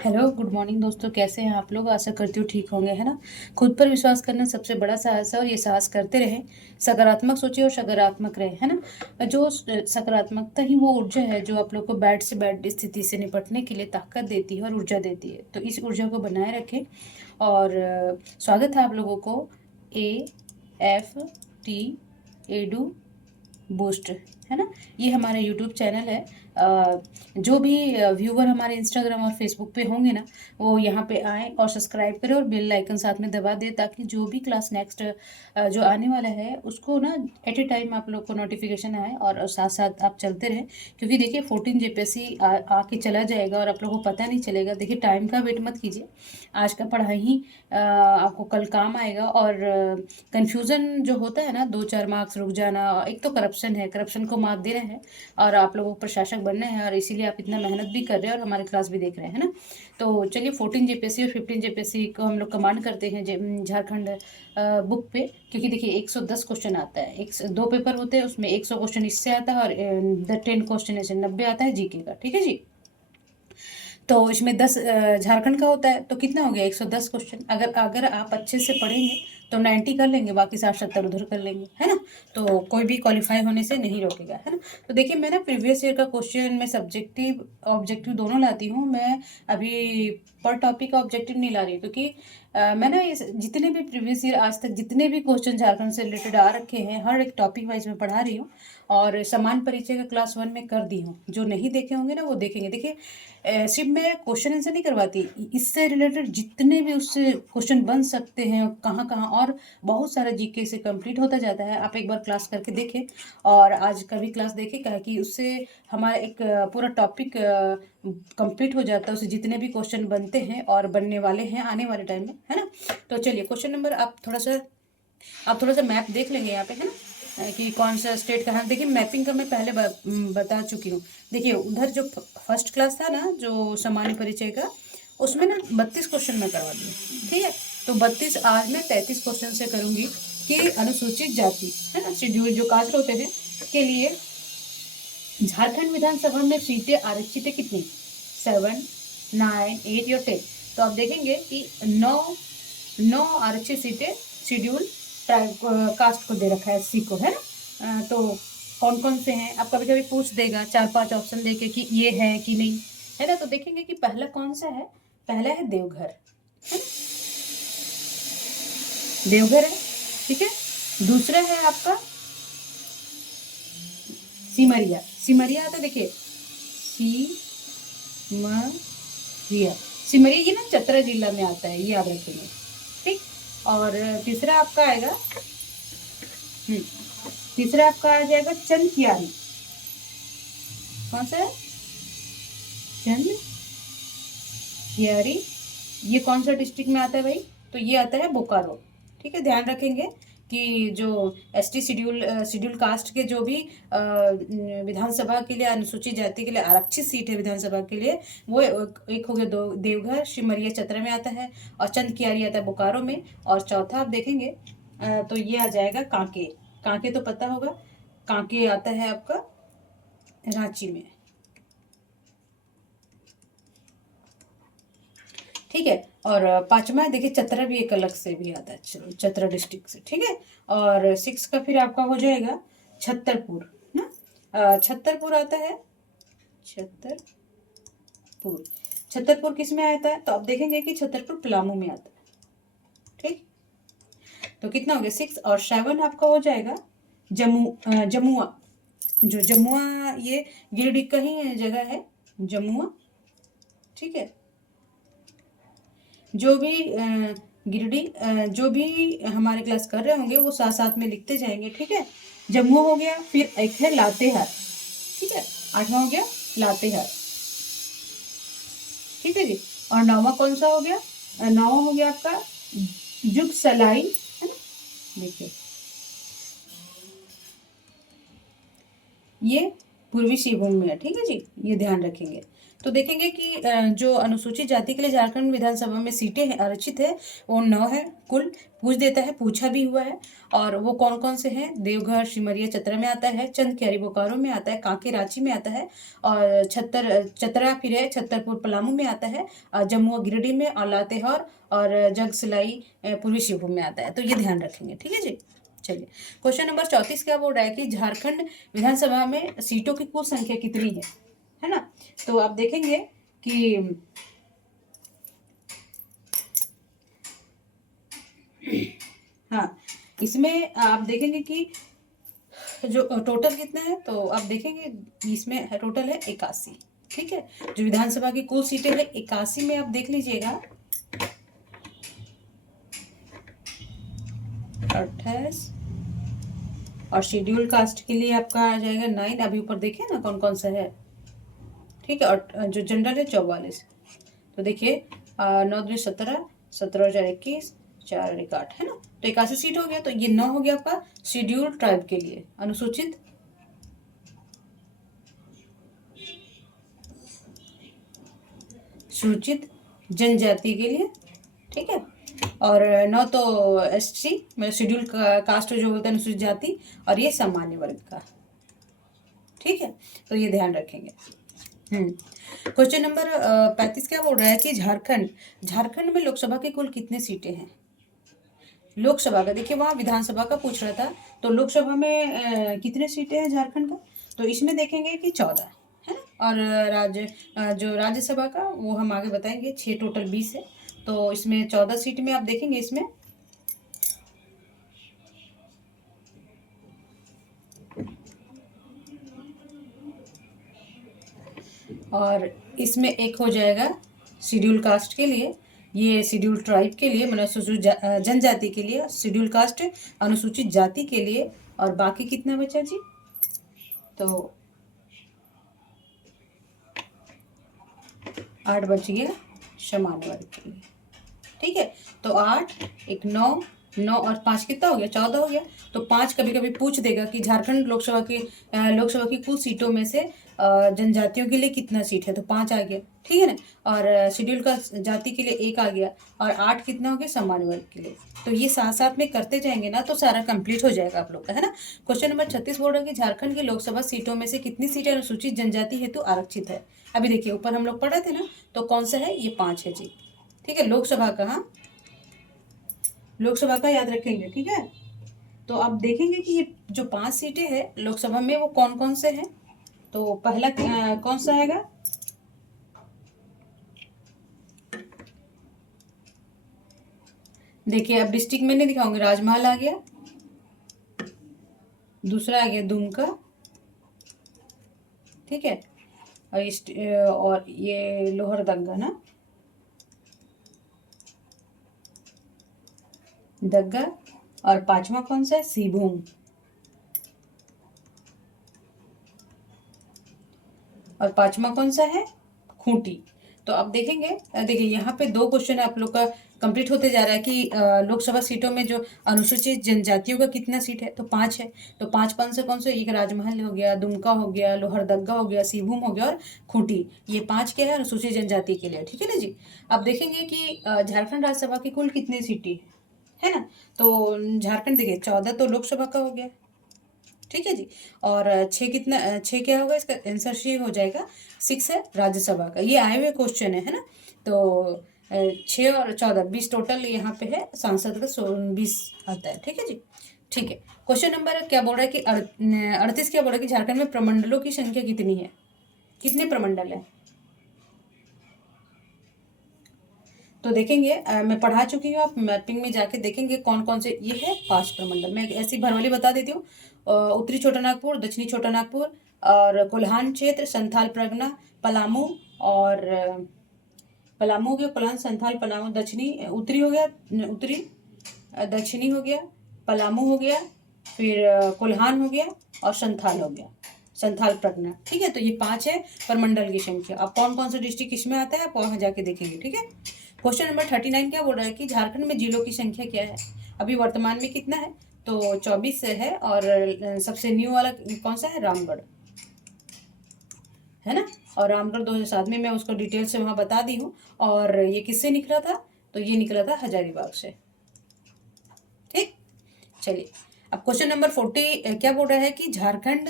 Hello good morning दोस्तों, कैसे हैं आप लोग। आशा करती हूँ ठीक होंगे, है ना। खुद पर विश्वास करना सबसे बड़ा साहस है और ये साहस करते रहें। सकारात्मक सोचिए और सकारात्मक रहे, है ना। जो सकारात्मकता ही वो ऊर्जा है जो आप लोग को बैड से बैड स्थिति से निपटने के लिए ताकत देती है और ऊर्जा देती है। तो इस ऊर्जा को बनाए रखें। और स्वागत है आप लोगों को AFT एडू बूस्ट, है ना। ये हमारा यूट्यूब चैनल है। जो भी व्यूवर हमारे इंस्टाग्राम और फेसबुक पे होंगे ना, वो यहाँ पे आएँ और सब्सक्राइब करें और बेल आइकन साथ में दबा दें, ताकि जो भी क्लास नेक्स्ट जो आने वाला है उसको ना एट ए टाइम आप लोग को नोटिफिकेशन आए और साथ साथ आप चलते रहें। क्योंकि देखिए 14 JPSC आके चला जाएगा और आप लोगों को पता नहीं चलेगा। देखिए टाइम का वेट मत कीजिए, आज का पढ़ाई ही आपको कल काम आएगा। और कन्फ्यूज़न जो होता है ना, 2-4 मार्क्स रुक जाना, एक तो करप्शन है, करप्शन को मात दे रहे हैं और आप लोगों को प्रशासक बनना है और इसीलिए आप इतना मेहनत भी कर रहे हैं और हमारी क्लास भी देख रहे हैं, है ना। तो चलिए 14 JPSC और 15 JPSC को हम लोग कमांड करते हैं झारखंड बुक पे। क्योंकि देखिए 110 क्वेश्चन आता है, एक 2 पेपर होते हैं, उसमें 100 क्वेश्चन इससे आता है और 10 क्वेश्चन ऐसे 90 आता है जीके का, ठीक है जी। तो इसमें 10 झारखंड का होता है, तो कितना हो गया 110 क्वेश्चन। अगर अगर आप अच्छे से पढ़ेंगे तो 90 कर लेंगे, बाकी 60-70 उधर कर लेंगे, है ना। तो कोई भी क्वालिफाई होने से नहीं रोकेगा, है ना। तो देखिए मैं ना प्रीवियस ईयर का क्वेश्चन में सब्जेक्टिव ऑब्जेक्टिव दोनों लाती हूँ। मैं अभी पर टॉपिक का ऑब्जेक्टिव नहीं ला रही हूँ, क्योंकि मैं ना जितने भी प्रीवियस ईयर आज तक जितने भी क्वेश्चन झारखंड से रिलेटेड आ रखे हैं, हर एक टॉपिक वाइज में पढ़ा रही हूँ। और समान परिचय का क्लास 1 में कर दी हूँ। जो नहीं देखे होंगे ना वो देखेंगे। देखिए सिर्फ मैं क्वेश्चन आंसर नहीं करवाती, इससे रिलेटेड जितने भी उससे क्वेश्चन बन सकते हैं कहाँ कहाँ, और बहुत सारा जीके से कंप्लीट होता जाता है। आप एक बार क्लास करके देखें और आज का भी क्लास देखें, क्या है कि उससे हमारा एक पूरा टॉपिक कंप्लीट हो जाता है। उससे जितने भी क्वेश्चन बनते हैं और बनने वाले हैं आने वाले टाइम में, है ना। तो चलिए क्वेश्चन नंबर आप थोड़ा सा मैप देख लेंगे यहाँ पे, है ना। कि कौन सा स्टेट कहाँ। देखिए मैपिंग का मैं पहले बता चुकी हूँ। देखिए उधर जो फर्स्ट क्लास था ना, जो सामान्य परिचय का, उसमें ना 32 क्वेश्चन मैं करवा दी, ठीक है। तो 32 आज मैं 33 क्वेश्चन से करूँगी कि अनुसूचित जाति, है ना, शेड्यूल जो कास्ट होते हैं के लिए झारखंड विधानसभा में सीटें आरक्षित है कितनी, 7, 9, 8 या 10। तो आप देखेंगे कि 9 आरक्षित सीटें शेड्यूल ट्राइब कास्ट को दे रखा है, SC को, है ना। तो कौन कौन से हैं, आप कभी कभी पूछ देगा 4-5 ऑप्शन देके कि ये है कि नहीं, है ना। तो देखेंगे कि पहला कौन सा है। पहला है देवघर, है ना? देवघर है, ठीक है। दूसरा है आपका सिमरिया। सिमरिया आता है, देखिए सिमरिया। सिमरिया ये ना चतरा जिला में आता है, ये याद रखेंगे, ठीक। और तीसरा आपका आएगा तीसरा आपका आ जाएगा चंदकियारी। कौन सा है, चंदकियारी। ये कौन सा डिस्ट्रिक्ट में आता है भाई, तो ये आता है बोकारो, ठीक है। ध्यान रखेंगे कि जो ST शेड्यूल कास्ट के जो भी विधानसभा के लिए, अनुसूचित जाति के लिए आरक्षित सीट है विधानसभा के लिए, वो एक हो गया देवघर, सिमरिया चतरा में आता है, और चंदकियारी आता है बोकारो में। और चौथा आप देखेंगे तो ये आ जाएगा कांके। कांके तो पता होगा, कांके आता है आपका रांची में, ठीक है। और पांचवा है, देखिए चतरा भी एक अलग से भी आता है, चतरा डिस्ट्रिक्ट से, ठीक है। और 6 का फिर आपका हो जाएगा छतरपुर ना। छतरपुर आता है, छतरपुर। छतरपुर किस में आता है, तो आप देखेंगे कि छतरपुर पलामू में आता है, ठीक। तो कितना हो गया 6। और 7 आपका हो जाएगा जमुआ। जो जमुआ ये गिरिडीह का ही जगह है, जमुआ, ठीक है। जो भी गिरिडीह जो भी हमारे क्लास कर रहे होंगे वो साथ साथ में लिखते जाएंगे, ठीक है। जम्मू हो गया, फिर एक है लातेहार, ठीक है। 8वां हो गया लातेहार, ठीक है जी। और 9वां कौन सा हो गया, 9वां हो गया आपका जुग सलाई, है ना। देखिए ये पूर्वी सिंहभूम में है, ठीक है जी, ये ध्यान रखेंगे। तो देखेंगे कि जो अनुसूचित जाति के लिए झारखंड विधानसभा में सीटें हैं आरक्षित है वो 9 है कुल। पूछ देता है, पूछा भी हुआ है। और वो कौन कौन से हैं? देवघर, सिमरिया, चतरा में आता है, चंदक्यारी बोकारो में आता है, कांके रांची में आता है, और चतरा फिर है छतरपुर पलामू में आता है, जम्मू और गिरिडीह में, और लातेहार और जगसलाई पूर्वी सिंहभूम में आता है। तो ये ध्यान रखेंगे, ठीक है जी। चलिए, क्वेश्चन नंबर 34 क्या बोल रहा है कि झारखंड विधानसभा में सीटों की कुल संख्या कितनी है ना। तो आप देखेंगे कि हाँ, इसमें आप देखेंगे कि जो टोटल कितना है, तो आप देखेंगे इसमें टोटल है 81। ठीक है, जो विधानसभा की कुल सीटें है 81 में आप देख लीजिएगा 28, और शेड्यूल कास्ट के लिए आपका आ जाएगा 9। अभी ऊपर देखिए ना कौन कौन सा है। ठीक है, और जो जनरल है 44। तो देखिए 9 दूनी 17, 17 और 4 21, 4 और 1 8 है ना। तो 81 सीट हो गया। तो ये 9 हो गया आपका शेड्यूल ट्राइब के लिए, अनुसूचित सूचित जनजाति के लिए। ठीक है, और 9 तो SC मतलब शेड्यूल कास्ट जो बोलते हैं अनुसूचित जाति, और ये सामान्य वर्ग का। ठीक है, तो ये ध्यान रखेंगे। क्वेश्चन नंबर 35 क्या बोल रहा है कि झारखंड में लोकसभा की कुल कितनी सीटें हैं? लोकसभा का देखिए, वहाँ विधानसभा का पूछ रहा था, तो लोकसभा में कितने सीटें हैं झारखंड का? तो इसमें देखेंगे कि 14 है ना। और जो राज्यसभा का वो हम आगे बताएंगे, 6 टोटल 20 है। तो इसमें 14 सीट में आप देखेंगे इसमें और इसमें एक हो जाएगा शेड्यूल कास्ट के लिए, ये शेड्यूल ट्राइब के लिए, मतलब अनुसूचित जनजाति के लिए, शेड्यूल कास्ट अनुसूचित जाति के लिए। और बाकी कितना बचा जी? तो 8 बच गया सामान्य वर्ग के लिए। ठीक है, तो 8 1 9 9 और 5 कितना हो गया? 14 हो गया। तो 5 कभी कभी पूछ देगा कि झारखंड लोकसभा की कुल सीटों में से जनजातियों के लिए कितना सीट है, तो 5 आ गया। ठीक है ना। और शेड्यूल का जाति के लिए 1 आ गया, और 8 कितना हो गया सामान्य वर्ग के लिए। तो ये साथ साथ में करते जाएंगे ना, तो सारा कंप्लीट हो जाएगा आप लोग का, है ना। क्वेश्चन नंबर 36 बोल रहा है कि झारखंड की लोकसभा सीटों में से कितनी सीटें अनुसूचित जनजाति हेतु आरक्षित है? अभी देखिए ऊपर हम लोग पढ़े थे ना, तो कौन सा है? ये 5 है जी। ठीक है, लोकसभा का, हाँ लोकसभा का याद रखेंगे। ठीक है, तो आप देखेंगे कि ये जो 5 सीटें हैं लोकसभा में वो कौन कौन से हैं। तो पहला कौन सा आएगा? देखिए, अब डिस्ट्रिक्ट में नहीं दिखाऊंगे, राजमहल आ गया, दूसरा आ गया दुमका। ठीक है, और ये लोहरदगा ना, दग्गा। और 5वां कौन सा है? सिंहभूम। और 5वां कौन सा है? खूंटी। तो आप देखेंगे, देखिए यहाँ पे 2 क्वेश्चन आप लोग का कंप्लीट होते जा रहा है कि लोकसभा सीटों में जो अनुसूचित जनजातियों का कितना सीट है, तो 5 है। तो 5 से कौन से? एक राजमहल हो गया, दुमका हो गया, लोहरदगा हो गया, सिंहभूम हो गया, और खूंटी। ये 5 क्या है? अनुसूचित जनजाति के लिए। ठीक है ना जी। आप देखेंगे कि झारखंड राज्यसभा की कुल कितनी सीटें है ना। तो झारखंड देखिए 14 तो लोकसभा का हो गया। ठीक है जी। और 6 कितना? 6 क्या होगा? इसका आंसर सी हो जाएगा। 6 है राज्यसभा का। ये आए हुए क्वेश्चन है ना। तो 6 और 14 20 टोटल यहाँ पे है, सांसद का 20 आता है। ठीक है जी। ठीक है, क्वेश्चन नंबर क्या बोल रहा है कि 38 क्या बोल रहा है कि झारखंड में प्रमंडलों की संख्या कितनी है? कितने प्रमंडल है? तो देखेंगे, मैं पढ़ा चुकी हूँ, आप मैपिंग में जाके देखेंगे कौन कौन से। ये है 5 प्रमंडल। मैं ऐसी भरवाली बता देती हूँ। उत्तरी छोटा नागपुर, दक्षिणी छोटा नागपुर, और कोल्हान क्षेत्र, संथाल परगना, पलामू, और पलामू हो गया, कोल्हान, संथाल, पलामू, दक्षिणी उत्तरी हो गया, उत्तरी दक्षिणी हो गया, पलामू हो गया, फिर कोल्हान हो गया, और संथाल हो गया, संथाल प्रगना। ठीक है, तो ये 5 है परमंडल की संख्या। अब कौन कौन सा डिस्ट्रिक्ट इसमें आता है आप वहाँ जाके देखेंगे। ठीक है, क्वेश्चन नंबर 39 क्या बोल रहा है कि झारखंड में जिलों की संख्या क्या है? अभी वर्तमान में कितना है? तो 24 है। और सबसे न्यू वाला कौन सा है? रामगढ़, है ना। और रामगढ़ 2007 में, मैं उसको डिटेल से वहाँ बता दी हूँ। और ये किससे निकला था? तो ये निकला था हजारीबाग से। ठीक, चलिए अब क्वेश्चन नंबर 40 क्या बोल रहा है कि झारखंड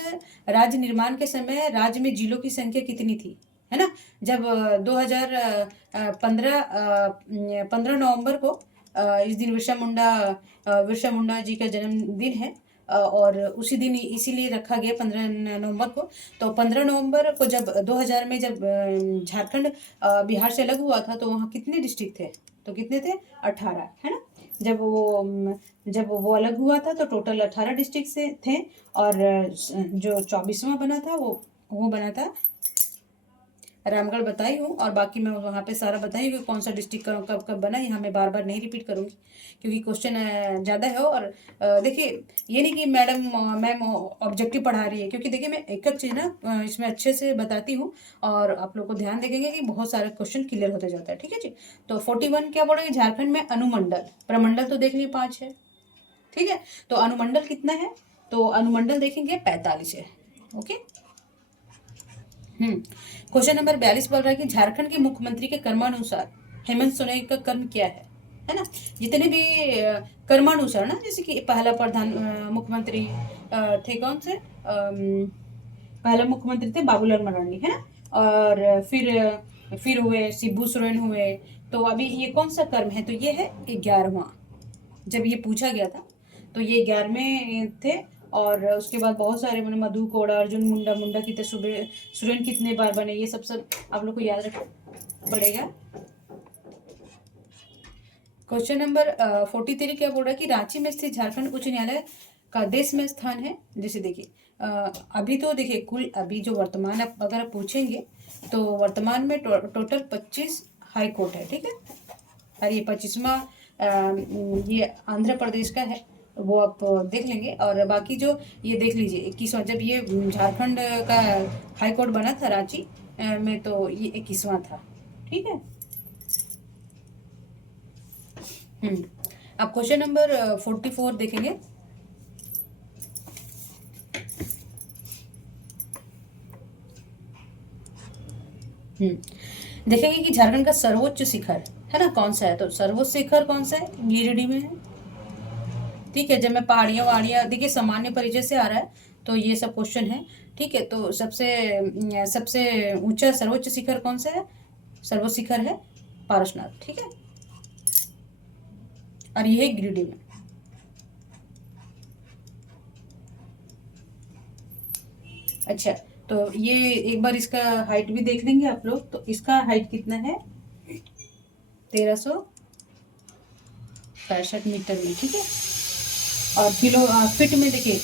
राज्य निर्माण के समय राज्य में जिलों की संख्या कितनी थी, है ना? जब 2015 15 नवंबर को इस दिन बिरसा मुंडा जी का जन्मदिन है, और उसी दिन इसीलिए रखा गया 15 नवंबर को। तो 15 नवंबर को जब 2000 में जब झारखंड बिहार से अलग हुआ था, तो वहाँ कितने डिस्ट्रिक्ट थे? तो कितने थे? 18, है ना? जब वो अलग हुआ था तो टोटल 18 डिस्ट्रिक्ट से थे, और जो 24वां बना था वो बना था रामगढ़। बताई हूँ, और बाकी मैं वहाँ पे सारा बताई हूँ कि कौन सा डिस्ट्रिक्ट कब कब बना। यहाँ मैं बार बार नहीं रिपीट करूँगी क्योंकि क्वेश्चन ज़्यादा है। और देखिए, ये नहीं कि मैम ऑब्जेक्टिव पढ़ा रही है, क्योंकि देखिए मैं एक एक चीज़ ना इसमें अच्छे से बताती हूँ, और आप लोग को ध्यान देखेंगे कि बहुत सारे क्वेश्चन क्लियर होते जाता है। ठीक है जी। तो 41 क्या बोलेंगे? झारखंड में अनुमंडल, प्रमंडल तो देख लिए 5 है। ठीक है, तो अनुमंडल कितना है? तो अनुमंडल देखेंगे 45 है। ओके। क्वेश्चन नंबर 42 बोल रहा है कि झारखंड के मुख्यमंत्री के कर्मानुसार हेमंत सोरेन का कर्म क्या है ना? जितने भी कर्मानुसार ना, जैसे कि पहला प्रधान मुख्यमंत्री थे कौन से? पहला मुख्यमंत्री थे बाबूलाल मरांडी, है ना? और फिर हुए शिबू सोरेन हुए। तो अभी ये कौन सा कर्म है? तो ये है 11वां। जब ये पूछा गया था तो ये 11वें थे। और उसके बाद बहुत सारे मैंने मधु कोड़ा, अर्जुन मुंडा, मुंडा की सुरेन कितने बार बने, ये सब आप लोग को याद रखना पड़ेगा। क्वेश्चन नंबर 43 क्या बोल रहा है कि रांची में स्थित झारखंड उच्च न्यायालय का देश में स्थान है। जैसे देखिए अभी तो देखिए कुल अभी जो वर्तमान अगर आप पूछेंगे तो वर्तमान में टोटल 25 हाई कोर्ट है। ठीक है, और ये 25वां ये आंध्र प्रदेश का है, वो आप देख लेंगे। और बाकी जो ये देख लीजिए 21वां, जब ये झारखंड का हाई कोर्ट बना था रांची में, तो ये 21वां था। ठीक है। अब क्वेश्चन नंबर 44 देखेंगे। देखेंगे कि झारखंड का सर्वोच्च शिखर है ना कौन सा है? तो सर्वोच्च शिखर कौन सा है? गिरिडीह में है। ठीक है, जब मैं पहाड़ियाँ वहाड़ियाँ देखिए सामान्य परिचय से आ रहा है तो ये सब क्वेश्चन है। ठीक है, तो सबसे सबसे ऊंचा सर्वोच्च शिखर कौन सा है? सर्वोच्च शिखर है पारसनाथ। ठीक है, और ये है गिरिडीह में। अच्छा, तो ये एक बार इसका हाइट भी देख लेंगे आप लोग। तो इसका हाइट कितना है? 1365 मीटर में। ठीक है, और फिट में देखिए,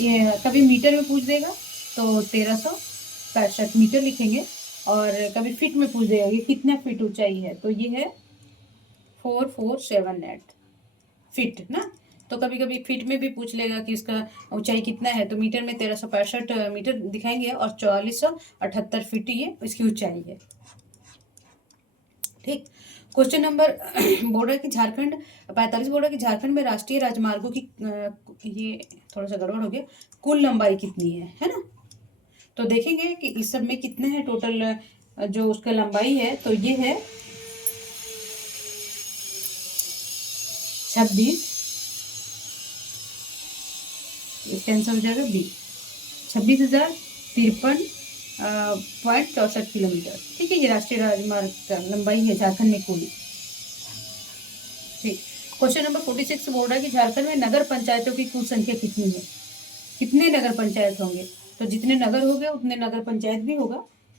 ये कभी मीटर में पूछ देगा तो 1365 मीटर लिखेंगे, और कभी फिट में पूछ देगा कि कितना फीट ऊंचाई है, तो ये है 4478 फीट ना। तो कभी कभी फिट में भी पूछ लेगा कि इसका ऊंचाई कितना है, तो मीटर में 1365 मीटर दिखाएंगे, और 4478 फीट ये इसकी ऊंचाई है। ठीक, क्वेश्चन नंबर बोल रहा है कि झारखंड 45 बोल रहा है कि झारखंड में राष्ट्रीय राजमार्गों की ये थोड़ा सा गड़बड़ हो गया, कुल लंबाई कितनी है ना? तो देखेंगे कि इस सब में कितने हैं टोटल जो उसका लंबाई है। तो ये है 26, इसका आंसर हो जाएगा बी, 26,053.64 किलोमीटर। ठीक है, ये राष्ट्रीय राजमार्ग का लंबाई है झारखंड में कुल। ठीक, क्वेश्चन नंबर 46 बोल रहा है कि झारखंड में नगर पंचायतों की कुल संख्या कितनी है? कितने नगर पंचायत होंगे? तो जितने नगर हो गए उतने नगर पंचायत भी होगा।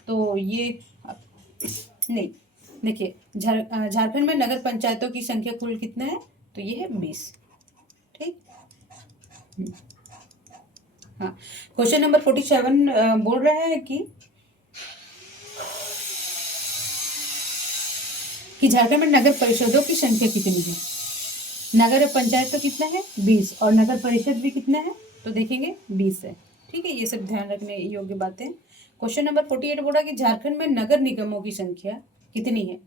तो ये नहीं, देखिए झारखंड में नगर पंचायतों की संख्या कुल कितना है? तो ये है 20। ठीक, हाँ। क्वेश्चन नंबर 47 बोल रहा है कि झारखंड में नगर परिषदों की संख्या कितनी है? नगर पंचायत तो कितना है? 20, और नगर परिषद भी कितना है? तो देखेंगे 20 है। ठीक है, ये सब ध्यान रखने योग्य बातें। क्वेश्चन नंबर 48 बोला कि झारखंड में नगर निगमों की संख्या कितनी है?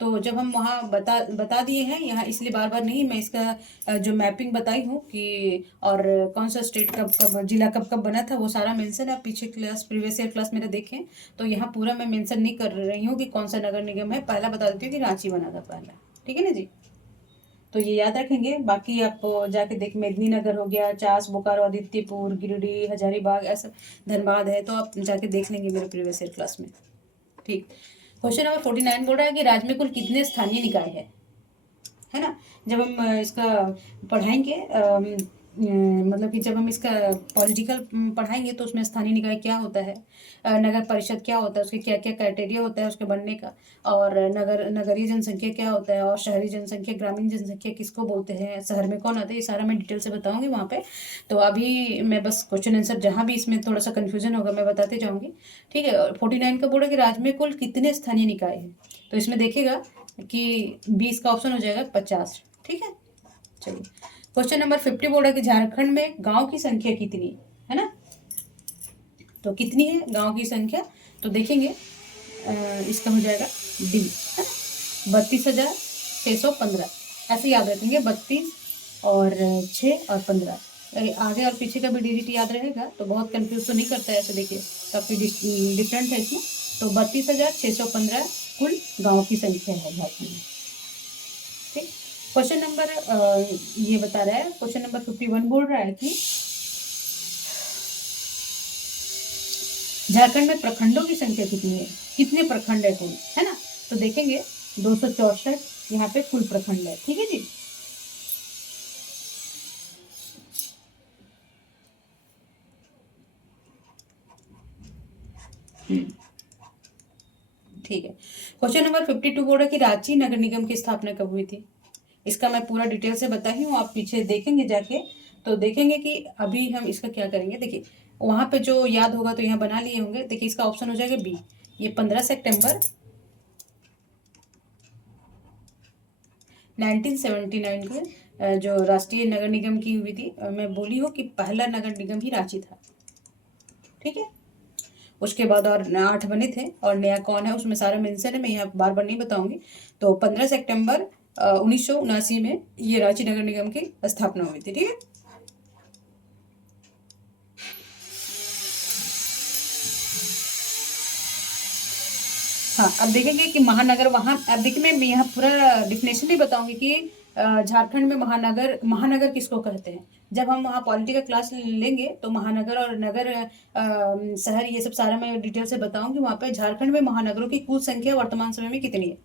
तो जब हम वहाँ बता दिए हैं यहाँ, इसलिए बार बार नहीं, मैं इसका जो मैपिंग बताई हूँ कि और कौन सा स्टेट कब कब, जिला कब कब बना था, वो सारा मेंशन है। आप पीछे क्लास, प्रीवियस ईयर क्लास मेरे देखें तो यहाँ पूरा मैं मेंशन नहीं कर रही हूँ कि कौन सा नगर निगम है। पहला बता देती हूँ कि रांची बना था पहला, ठीक है ना जी। तो ये याद रखेंगे। बाकी आप जाके देख, मेदिनीनगर हो गया, चास, बोकारो, आदित्यपुर, गिरिडीह, हजारीबाग, ऐसा धनबाद है, तो आप जाके देख लेंगे मेरे प्रीवियस ईयर क्लास में। ठीक। क्वेश्चन नंबर 49 बोल रहा है कि राज्य में कुल कितने स्थानीय निकाय है ना। जब हम इसका पढ़ाएंगे मतलब कि जब हम इसका पॉलिटिकल पढ़ाएंगे तो उसमें स्थानीय निकाय क्या होता है, नगर परिषद क्या होता है, उसके क्या क्या क्राइटेरिया होता है उसके बनने का, और नगरीय जनसंख्या क्या होता है, और शहरी जनसंख्या, ग्रामीण जनसंख्या किसको बोलते हैं, शहर में कौन आता है, ये सारा मैं डिटेल से बताऊंगी वहाँ पे। तो अभी मैं बस क्वेश्चन आंसर जहाँ भी इसमें थोड़ा सा कन्फ्यूजन होगा मैं बताते जाऊँगी, ठीक है। 49 का बोर्ड है कि राज्य में कुल कितने स्थानीय निकाय हैं, तो इसमें देखिएगा कि 20 का ऑप्शन हो जाएगा 50, ठीक है। चलिए क्वेश्चन नंबर 50 बोल रहा है कि झारखंड में गांव की संख्या कितनी है ना। तो कितनी है गांव की संख्या, तो देखेंगे इसका हो जाएगा डी, है ना, 32,615, ऐसे याद रखेंगे, 32 और 6 और 15, आगे और पीछे का भी डिजिट याद रहेगा तो बहुत कंफ्यूज तो नहीं करता है। ऐसे देखिए काफ़ी डिफरेंट है इसमें। तो 32,615 कुल गाँव की संख्या है झारखंड में, ठीक। क्वेश्चन नंबर ये बता रहा है, क्वेश्चन नंबर 51 बोल रहा है कि झारखंड में प्रखंडों की संख्या कितनी है, कितने प्रखंड है कुल, है ना। तो देखेंगे 264 यहाँ पे कुल प्रखंड है, ठीक है जी। ठीक है। क्वेश्चन नंबर 52 बोल रहा है कि रांची नगर निगम की स्थापना कब हुई थी। इसका मैं पूरा डिटेल से बताई हूँ, आप पीछे देखेंगे जाके तो देखेंगे कि अभी हम इसका क्या करेंगे। देखिए वहाँ पे जो याद होगा तो यहाँ बना लिए होंगे। देखिए इसका ऑप्शन हो जाएगा बी, ये 15 सितंबर 1979 को जो राष्ट्रीय नगर निगम की हुई थी। मैं बोली हूँ कि पहला नगर निगम ही रांची था, ठीक है। उसके बाद और 8 बने थे और नया कौन है उसमें सारा मेंशन है, मैं यहाँ बार बार नहीं बताऊंगी। तो 15 सितंबर 1979 में ये रांची नगर निगम की स्थापना हुई थी, ठीक है। हाँ अब देखेंगे कि महानगर वहाँ, अब देखिए मैं यहाँ पूरा डिफिनेशन भी बताऊंगी कि झारखंड में महानगर, महानगर किसको कहते हैं। जब हम वहाँ पॉलिटिकल क्लास लेंगे तो महानगर और नगर शहर ये सब सारा मैं डिटेल से बताऊंगी। वहाँ पे झारखंड में महानगरों की कुल संख्या वर्तमान समय में कितनी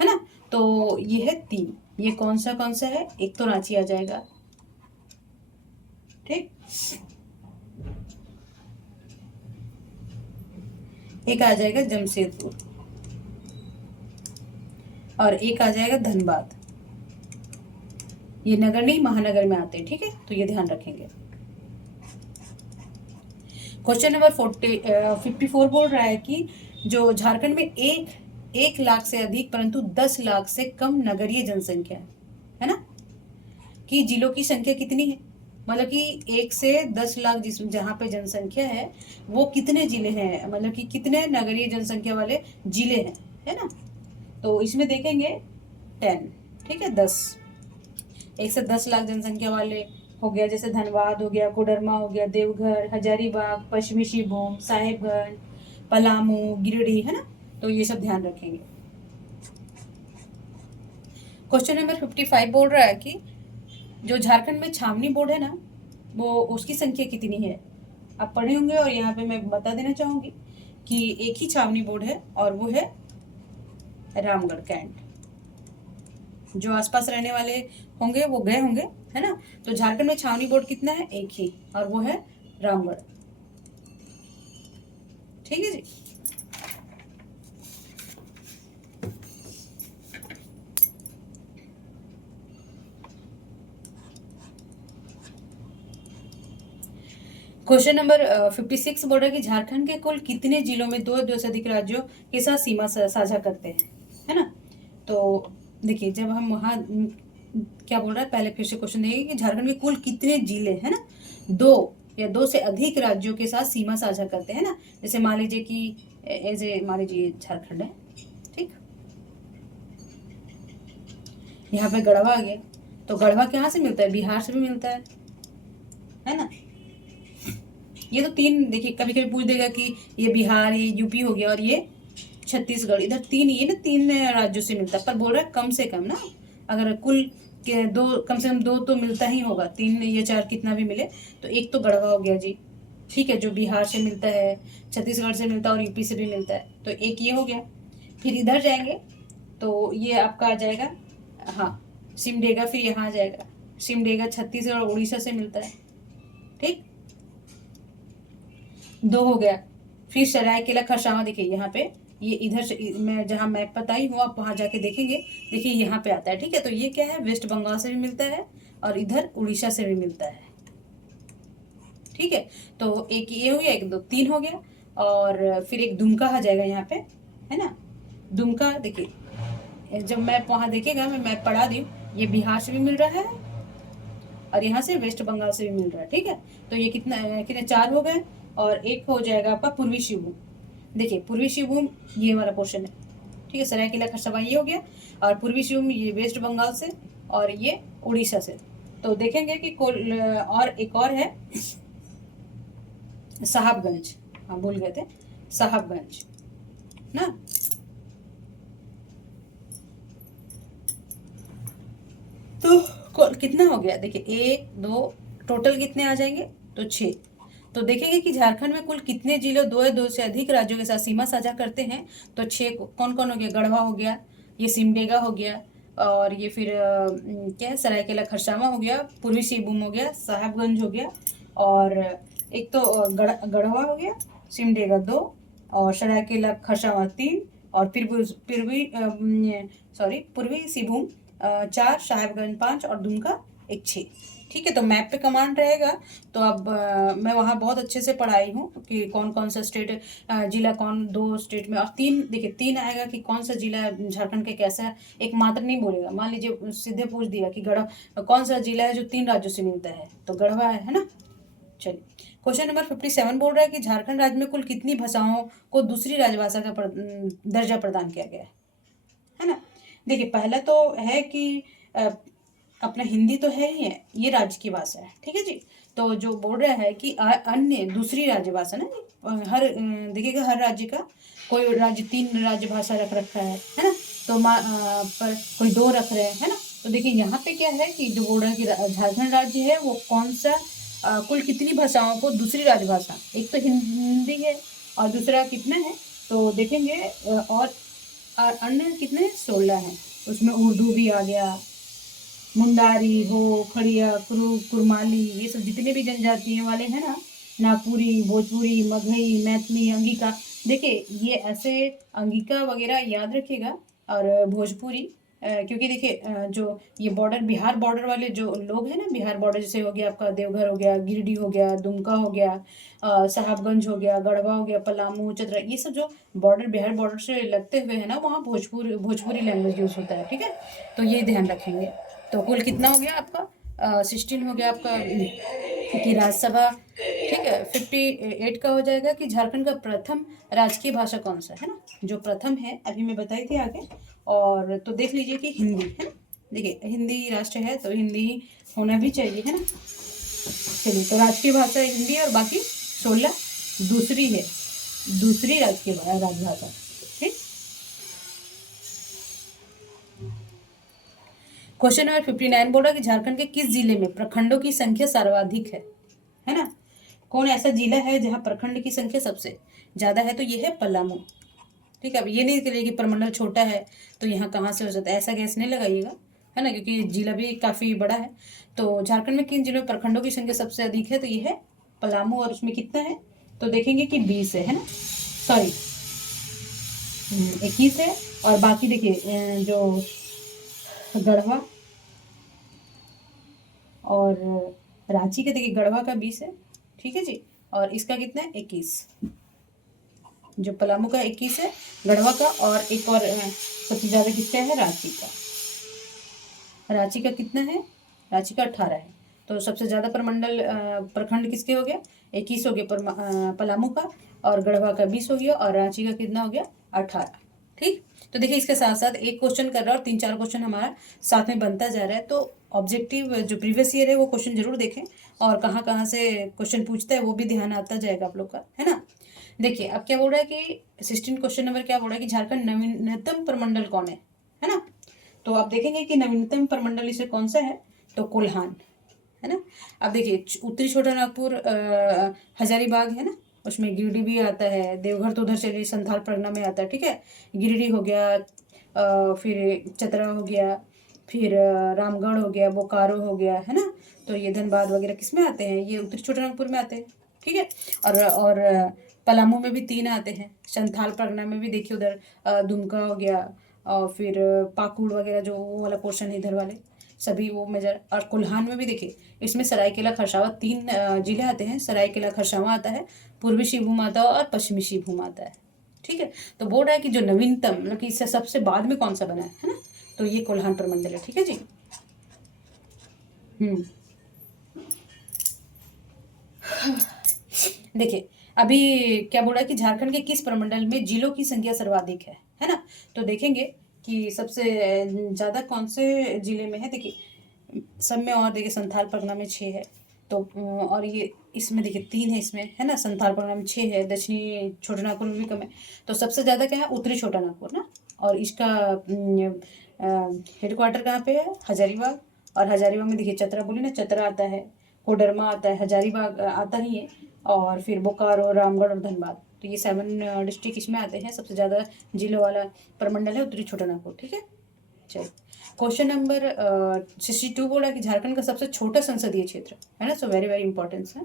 है ना। तो ये है 3, ये कौन सा है, एक तो रांची आ जाएगा, ठीक, एक आ जाएगा जमशेदपुर और एक आ जाएगा धनबाद। ये नगर नहीं महानगर में आते हैं, ठीक है, तो ये ध्यान रखेंगे। क्वेश्चन नंबर 54 बोल रहा है कि जो झारखंड में एक लाख से अधिक परंतु 10 लाख से कम नगरीय जनसंख्या है ना, कि जिलों की संख्या कितनी है, मतलब कि 1 से 10 लाख जिस जहाँ पे जनसंख्या है वो कितने जिले हैं, मतलब कि कितने नगरीय जनसंख्या वाले जिले हैं, है ना। तो इसमें देखेंगे 10, ठीक है, 10, 1 से 10 लाख जनसंख्या वाले हो गया, जैसे धनबाद हो गया, कोडरमा हो गया, देवघर, हजारीबाग, पश्चिमी सिंहभूम, साहेबगंज, पलामू, गिरिडीह, है ना। तो ये सब ध्यान रखेंगे। क्वेश्चन नंबर 55 बोल रहा है कि जो झारखंड में छावनी बोर्ड है ना, वो उसकी संख्या कितनी है। आप पढ़े होंगे और यहाँ पे मैं बता देना चाहूंगी कि एक ही छावनी बोर्ड है और वो है रामगढ़ कैंट। जो आसपास रहने वाले होंगे वो गए होंगे, है ना। तो झारखंड में छावनी बोर्ड कितना है, एक ही, और वो है रामगढ़, ठीक है जी। क्वेश्चन नंबर 56 बोल रहा है कि झारखंड के कुल कितने जिलों में दो से अधिक राज्यों के साथ सीमा साझा करते हैं, है ना। तो देखिए जब हम वहाँ क्या बोल रहा है, पहले फिर से क्वेश्चन देंगे कि झारखंड के कुल कितने जिले है ना, 2 से अधिक राज्यों के साथ सीमा साझा करते हैं ना। जैसे मान लीजिए कि मान लीजिए झारखंड है, ठीक, यहाँ पे गढ़वा आ गया। तो गढ़वा कहाँ से मिलता है? बिहार से भी मिलता है ना। ये तो तीन, देखिए कभी कभी पूछ देगा कि ये बिहार, ये यूपी हो गया और ये छत्तीसगढ़, इधर तीन, ये ना तीन राज्यों से मिलता है, पर बोल रहा है कम से कम ना, अगर कुल के दो, कम से कम दो तो मिलता ही होगा, तीन या चार कितना भी मिले। तो एक तो गढ़वा हो गया जी, ठीक है, जो बिहार से मिलता है, छत्तीसगढ़ से मिलता है और यूपी से भी मिलता है, तो एक ये हो गया। फिर इधर जाएंगे तो ये आपका आ जाएगा, हाँ, सिमडेगा, फिर यहाँ आ जाएगा सिमडेगा, छत्तीसगढ़ और उड़ीसा से मिलता है, ठीक, दो हो गया। फिर सरायकेला खरसावां, देखिए यहाँ पे, ये इधर से मैं जहाँ मैप बताई हूँ आप वहाँ जाके देखेंगे, देखिए यहाँ पे आता है, ठीक है। तो ये क्या है, वेस्ट बंगाल से भी मिलता है और इधर उड़ीसा से भी मिलता है, ठीक है। तो एक ये हो गया, एक दो तीन हो गया, और फिर एक दुमका आ जाएगा यहाँ पे, है ना। दुमका देखिए, जब मैप वहाँ देखेगा, मैं मैप पढ़ा दी, ये बिहार से भी मिल रहा है और यहाँ से वेस्ट बंगाल से भी मिल रहा है, ठीक है। तो ये कितना कितने, चार हो गए। और एक हो जाएगा आपका पूर्वी सिंहभूम, देखिए पूर्वी सिंहभूम ये हमारा पोर्शन है, ठीक है, सरायकेला खरसावां ये हो गया, और पूर्वी सिंहभूम ये वेस्ट बंगाल से और ये उड़ीसा से। तो देखेंगे कि और एक और है साहबगंज, हाँ भूल गए थे, साहबगंज ना। तो कितना हो गया, देखिए एक दो, टोटल कितने आ जाएंगे, तो 6। तो देखेंगे कि झारखंड में कुल कितने जिले दो या दो से अधिक राज्यों के साथ सीमा साझा करते हैं। तो 6 कौन कौन हो गया, गढ़वा हो गया, ये सिमडेगा हो गया, और ये फिर क्या है, सरायकेला खरसावां हो गया, पूर्वी सिंहभूम हो गया, साहबगंज हो गया, और एक तो गढ़वा हो गया, सिमडेगा 2, और सरायकेला खरसावां 3, और फिर पूर्वी पूर्वी सिंहभूम 4, साहेबगंज 5 और दुमका एक 6, ठीक है। तो मैप पे कमांड रहेगा। तो अब मैं वहाँ बहुत अच्छे से पढ़ाई हूँ कि कौन कौन सा स्टेट, जिला कौन, दो स्टेट में, और तीन, देखिए तीन आएगा कि कौन सा जिला झारखंड के कैसा, एक मात्र नहीं बोलेगा। मान लीजिए सीधे पूछ दिया कि कौन सा जिला है जो 3 राज्यों से मिलता है, तो गढ़वा है ना। चलिए, क्वेश्चन नंबर 57 बोल रहा है कि झारखंड राज्य में कुल कितनी भाषाओं को दूसरी राजभाषा का दर्जा प्रदान किया गया है ना। देखिए पहला तो है कि अपना हिंदी तो है ही है, ये राज्य की भाषा है, ठीक है जी। तो जो बोल रहा है कि अन्य दूसरी राज्य भाषा ना, हर देखिएगा हर राज्य का, कोई राज्य 3 राज्य भाषा रख रखा है ना। तो पर कोई 2 रख रहे हैं, है ना। तो देखिए यहाँ पे क्या है कि जो बोल रहा है कि झारखंड राज्य है वो कौन सा, कुल कितनी भाषाओं को दूसरी राजभाषा, एक तो हिंदी है और दूसरा कितना है, तो देखेंगे और अन्य कितने, 16 हैं। उसमें उर्दू भी आ गया, मुंडारी हो, खड़िया, कुरमाली, ये सब जितने भी जनजातियों वाले हैं ना, नागपुरी, भोजपुरी, मगही, मैथिली, अंगिका, देखिए ये ऐसे अंगिका वगैरह याद रखिएगा, और भोजपुरी, क्योंकि देखिए जो ये बॉर्डर, बिहार बॉर्डर वाले जो लोग हैं ना, बिहार बॉर्डर जैसे हो गया आपका देवघर हो गया, गिरिडीह हो गया, दुमका हो गया, साहबगंज हो गया, गढ़वा हो गया, पलामू, चतरा, ये सब जो बॉर्डर, बिहार बॉर्डर से लगते हुए है ना, वहाँ भोजपुरी लैंग्वेज यूज होता है, ठीक है। तो ये ध्यान रखेंगे। तो कुल कितना हो गया आपका, 16 हो गया आपका कि राज्यसभा, ठीक है। 58 का हो जाएगा कि झारखंड का प्रथम राजकीय भाषा कौन सा है ना, जो प्रथम है अभी मैं बताई थी आगे। और तो देख लीजिए कि हिंदी है ना, देखिए हिंदी राष्ट्र है तो हिंदी होना भी चाहिए, है ना। चलिए, तो राजकीय भाषा हिंदी और बाकी 16 दूसरी है, दूसरी राजकीय राजभाषा, ठीक। क्वेश्चन नंबर 59 बोल रहा है कि झारखंड के किस जिले में प्रखंडों की संख्या सर्वाधिक है ना। कौन ऐसा जिला है जहाँ प्रखंड की संख्या सबसे ज्यादा है, तो ये है पलामू, ठीक है। अब ये नहीं करिए कि प्रमंडल छोटा है तो यहाँ कहाँ से हो जाता है, ऐसा गैस नहीं लगाइएगा, है ना, क्योंकि जिला भी काफ़ी बड़ा है। तो झारखंड में किन जिलों में प्रखंडों की संख्या सबसे अधिक है, तो ये है पलामू, और उसमें कितना है, तो देखेंगे कि 20 है ना, सॉरी 21 है। और बाकी देखिए जो गढ़वा और रांची का, देखिए गढ़वा का 20 है, ठीक है जी, और इसका कितना है 21, जो पलामू का 21 है, गढ़वा का, और एक और सबसे ज़्यादा किसका है, रांची का। रांची का कितना है, रांची का 18 है। तो सबसे ज़्यादा प्रखंड किसके हो गया, 21 हो गया पलामू का, और गढ़वा का 20 हो गया, और रांची का कितना हो गया 18, ठीक। तो देखिए इसके साथ साथ एक क्वेश्चन कर रहा है और 3-4 क्वेश्चन हमारा साथ में बनता जा रहा है। तो ऑब्जेक्टिव जो प्रीवियस ईयर है वो क्वेश्चन जरूर देखें, और कहाँ कहाँ से क्वेश्चन पूछता है वो भी ध्यान आता जाएगा आप लोग का, है ना। देखिए अब क्या बोल रहा है कि 16 क्वेश्चन नंबर क्या बोल रहा है कि झारखंड नवीनतम प्रमंडल कौन है ना। तो आप देखेंगे कि नवीनतम प्रमंडल इसे कौन सा है, तो कोल्हान, है ना। अब देखिए उत्तरी छोटा नागपुर हजारीबाग है ना, उसमें गिरिडीह भी आता है, देवघर तो उधर चलिए संथाल परगना में आता है, ठीक है। गिरिडीह हो गया, फिर चतरा हो गया, फिर रामगढ़ हो गया, बोकारो हो गया, है ना। तो ये धनबाद वगैरह किस में आते हैं, ये उत्तरी छोटा नागपुर में आते हैं, ठीक है। और पलामू में भी 3 आते हैं, संथाल परगना में भी देखिए उधर दुमका हो गया, और फिर पाकुड़ वगैरह जो वो वाला पोर्शन है इधर वाले सभी वो मेजर, और कोल्हान में भी देखिए इसमें सरायकेला खरसावां 3 जिले आते हैं। सरायकेला खरसावां आता है, पूर्वी सिंहभूम आता है और पश्चिमी सिंहभूम आता है, ठीक है। तो बोल रहा है कि जो नवीनतम मतलब कि इससे सबसे बाद में कौन सा बना है ना, तो ये कोल्हान प्रमंडल है, ठीक है जी। देखिए अभी क्या बोल रहा है कि झारखंड के किस प्रमंडल में जिलों की संख्या सर्वाधिक है ना। तो देखेंगे कि सबसे ज़्यादा कौन से जिले में है। देखिए सब में, और देखिए संथाल परगना में 6 है, तो और ये इसमें देखिए 3 है इसमें, है ना। संथाल परगना में 6 है, दक्षिणी छोटा नागपुर में भी कम है। तो सबसे ज़्यादा क्या है, उत्तरी छोटा नागपुर ना, और इसका हेडक्वार्टर कहाँ पे है, हजारीबाग। और हजारीबाग में देखिए चतरा बोली ना, चतरा आता है, कोडरमा आता है, हजारीबाग आता ही है, और फिर बोकारो, रामगढ़ और धनबाद। तो ये 7 डिस्ट्रिक्ट इसमें आते हैं। सबसे ज़्यादा जिलों वाला प्रमंडल है उत्तरी छोटा नागपुर, ठीक है। चलिए क्वेश्चन नंबर 62 बोला कि झारखंड का सबसे छोटा संसदीय क्षेत्र, है ना। सो वेरी वेरी इंपॉर्टेंस है।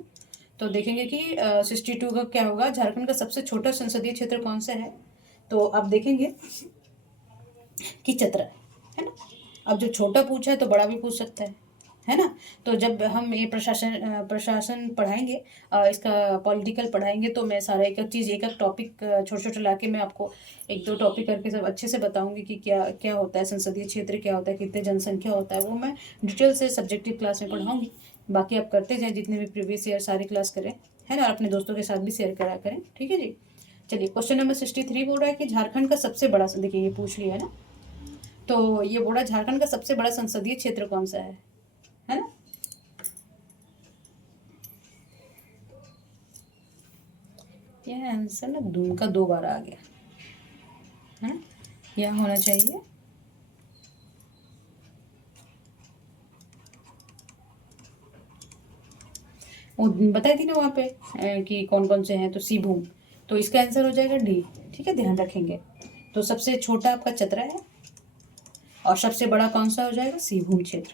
तो देखेंगे कि 62 का क्या होगा, झारखंड का सबसे छोटा संसदीय क्षेत्र कौन सा है। तो आप देखेंगे कि चतरा है ना। अब जो छोटा पूछा है तो बड़ा भी पूछ सकता है ना। तो जब हम ये प्रशासन पढ़ाएंगे, इसका पॉलिटिकल पढ़ाएंगे, तो मैं सारा एक एक चीज़, एक एक टॉपिक छोटे छोटे ला के मैं आपको 1-2 टॉपिक करके सब अच्छे से बताऊंगी कि क्या क्या होता है संसदीय क्षेत्र, क्या होता है, कितने जनसंख्या होता है, वो मैं डिटेल से सब्जेक्टिव क्लास में पढ़ाऊंगी। बाकी आप करते जाएँ, जितने भी प्रीवियस ईयर सारी क्लास करें, है ना, और अपने दोस्तों के साथ भी शेयर करा करें, ठीक है जी। चलिए क्वेश्चन नंबर 63 बोल रहा है कि झारखंड का सबसे बड़ा, देखिए ये पूछ लिया है ना। तो ये बोला झारखंड का सबसे बड़ा संसदीय क्षेत्र कौन सा है ना। यह आंसर ना दुमका 2 बार आ गया, है ना। यह होना चाहिए वो बताई थी ना वहाँ पे कि कौन कौन से हैं, तो सिंहभूम, तो इसका आंसर हो जाएगा डी, ठीक है, ध्यान रखेंगे। तो सबसे छोटा आपका चतरा है, और सबसे बड़ा कौन सा हो जाएगा, सिंहभूम क्षेत्र,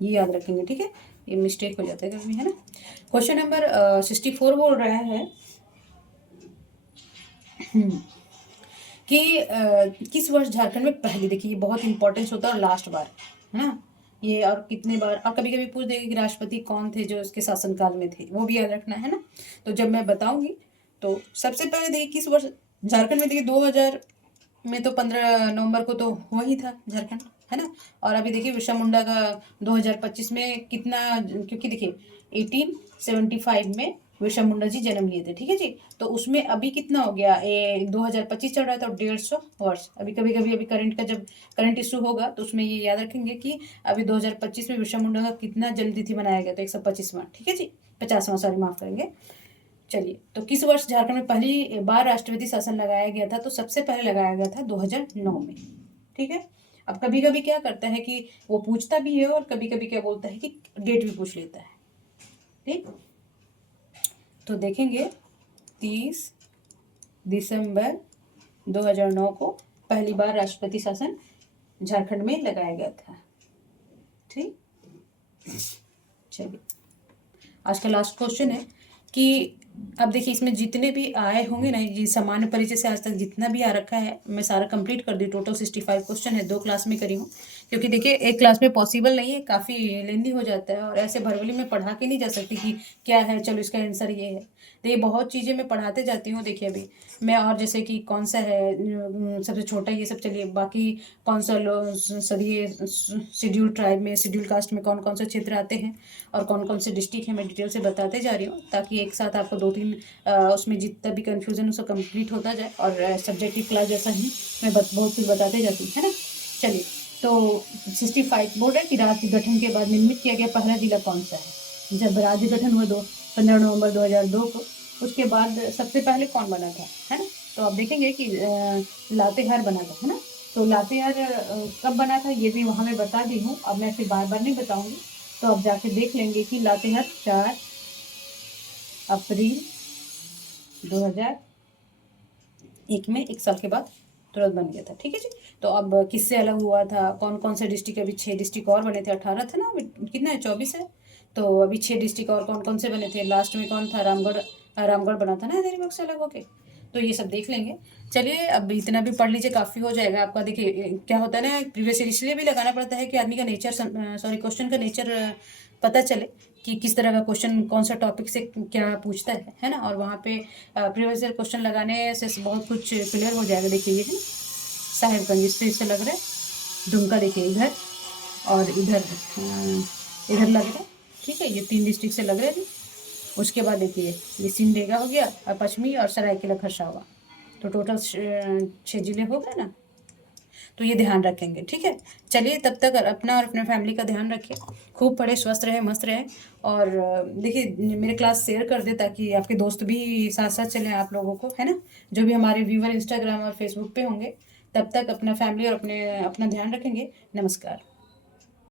ये याद रखेंगे, ठीक है। ये मिस्टेक हो जाता है कभी, है ना। क्वेश्चन नंबर 64 बोल रहा है कि किस वर्ष झारखंड में पहली, देखिए ये बहुत इंपॉर्टेंस होता है, और लास्ट बार, है ना ये, और कितने बार, और कभी कभी पूछ देंगे कि राष्ट्रपति कौन थे जो उसके शासनकाल में थे, वो भी याद रखना है ना। तो जब मैं बताऊंगी, तो सबसे पहले देखिए किस वर्ष झारखंड में, देखिए 2000 में तो 15 नवंबर को तो हुआ ही था झारखंड, है ना। और अभी देखिए बिरसा मुंडा का 2025 में कितना, क्योंकि देखिए 1875 में बिरसा मुंडा जी जन्म लिए थे, ठीक है जी। तो उसमें अभी कितना हो गया, 2025 चल रहा था, 150 वर्ष। अभी कभी कभी अभी करंट का जब करंट इशू होगा तो उसमें ये याद रखेंगे कि अभी 2025 में बिरसा मुंडा का कितना जन्मतिथि मनाया गया था, 125वां, ठीक है जी, 50वां, सॉरी माफ करेंगे। चलिए तो किस वर्ष झारखंड में पहली बार राष्ट्रपति शासन लगाया गया था, तो सबसे पहले लगाया गया था 2009 में, ठीक है। अब कभी कभी क्या करता है कि वो पूछता भी है, और कभी कभी क्या बोलता है कि डेट भी पूछ लेता है, ठीक। तो देखेंगे 30 दिसंबर 2009 को पहली बार राष्ट्रपति शासन झारखंड में लगाया गया था, ठीक। चलिए आज का लास्ट क्वेश्चन है कि अब देखिए इसमें जितने भी आए होंगे ना, ये सामान्य परिचय से आज तक जितना भी आ रखा है मैं सारा कंप्लीट कर दी। टोटल 65 क्वेश्चन है, 2 क्लास में करी हूँ, क्योंकि देखिए एक क्लास में पॉसिबल नहीं है, काफ़ी लेंदी हो जाता है, और ऐसे भरवली में पढ़ा के नहीं जा सकती कि क्या है, चलो इसका आंसर ये है। तो ये बहुत चीज़ें मैं पढ़ाते जाती हूँ, देखिए अभी मैं, और जैसे कि कौन सा है सबसे छोटा, ये सब चलिए, बाकी कौन सा सभी शेड्यूल ट्राइब में, शेड्यूल कास्ट में कौन कौन से क्षेत्र आते हैं, और कौन कौन से डिस्ट्रिक्ट हैं, मैं डिटेल से बताते जा रही हूँ, ताकि एक साथ आपको 2-3 उसमें जितना भी कन्फ्यूज़न उसको कंप्लीट होता जाए, और सब्जेक्टिव क्लास जैसा ही मैं बहुत कुछ बताते जाती हूँ, है ना। चलिए, तो 65 बोर्ड है कि राज्य गठन के बाद निर्मित किया गया पहला जिला कौन सा है। जब राज्य गठन हुआ 15 नवंबर 2002 को, उसके बाद सबसे पहले कौन बना था, है ना। तो आप देखेंगे कि लातेहार बना था, है ना। तो लातेहार कब बना था ये भी वहाँ मैं बता दी हूँ, अब मैं फिर बार बार नहीं बताऊँगी। तो अब जाके देख लेंगे कि लातेहार 4 अप्रैल 2001 में, 1 साल के बाद तुरंत बन गया था। ठीक है जी। तो अब किससे अलग हुआ था, कौन कौन से डिस्ट्रिक्ट, अभी 6 डिस्ट्रिक्ट और बने थे, 18 थे ना, अभी कितना है, 24 है। तो अभी 6 डिस्ट्रिक्ट और कौन कौन से बने थे, लास्ट में कौन था, रामगढ़ बना था ना हजारीबाग से अलग होके। तो ये सब देख लेंगे। चलिए, अब इतना भी पढ़ लीजिए, काफ़ी हो जाएगा आपका। देखिए क्या होता है ना, प्रीवियस ईयर इसलिए भी लगाना पड़ता है कि आदमी का नेचर, सॉरी, क्वेश्चन का नेचर पता चले कि किस तरह का क्वेश्चन कौन सा टॉपिक से क्या पूछता है ना। और वहाँ पे प्रीवियस ईयर क्वेश्चन लगाने से बहुत कुछ क्लियर हो जाएगा। देखिए ये है ना, साहेबगंज, इससे लग रहा है दुमका, देखिए इधर और इधर, इधर लग रहा है। ठीक है, ये 3 डिस्ट्रिक्ट से लग रहे थे। उसके बाद देखिए ये सिमडेगा हो गया, और पश्चिमी, और सरायकेला खरसावा। तो टोटल 6 जिले हो गए ना। तो ये ध्यान रखेंगे, ठीक है। चलिए, तब तक अपना और अपने फैमिली का ध्यान रखिए, खूब पढ़े, स्वस्थ रहे, मस्त रहे। और देखिए मेरे क्लास शेयर कर दे ताकि आपके दोस्त भी साथ साथ चलें आप लोगों को, है ना। जो भी हमारे व्यूवर इंस्टाग्राम और फेसबुक पे होंगे, तब तक अपना फैमिली और अपना ध्यान रखेंगे। नमस्कार।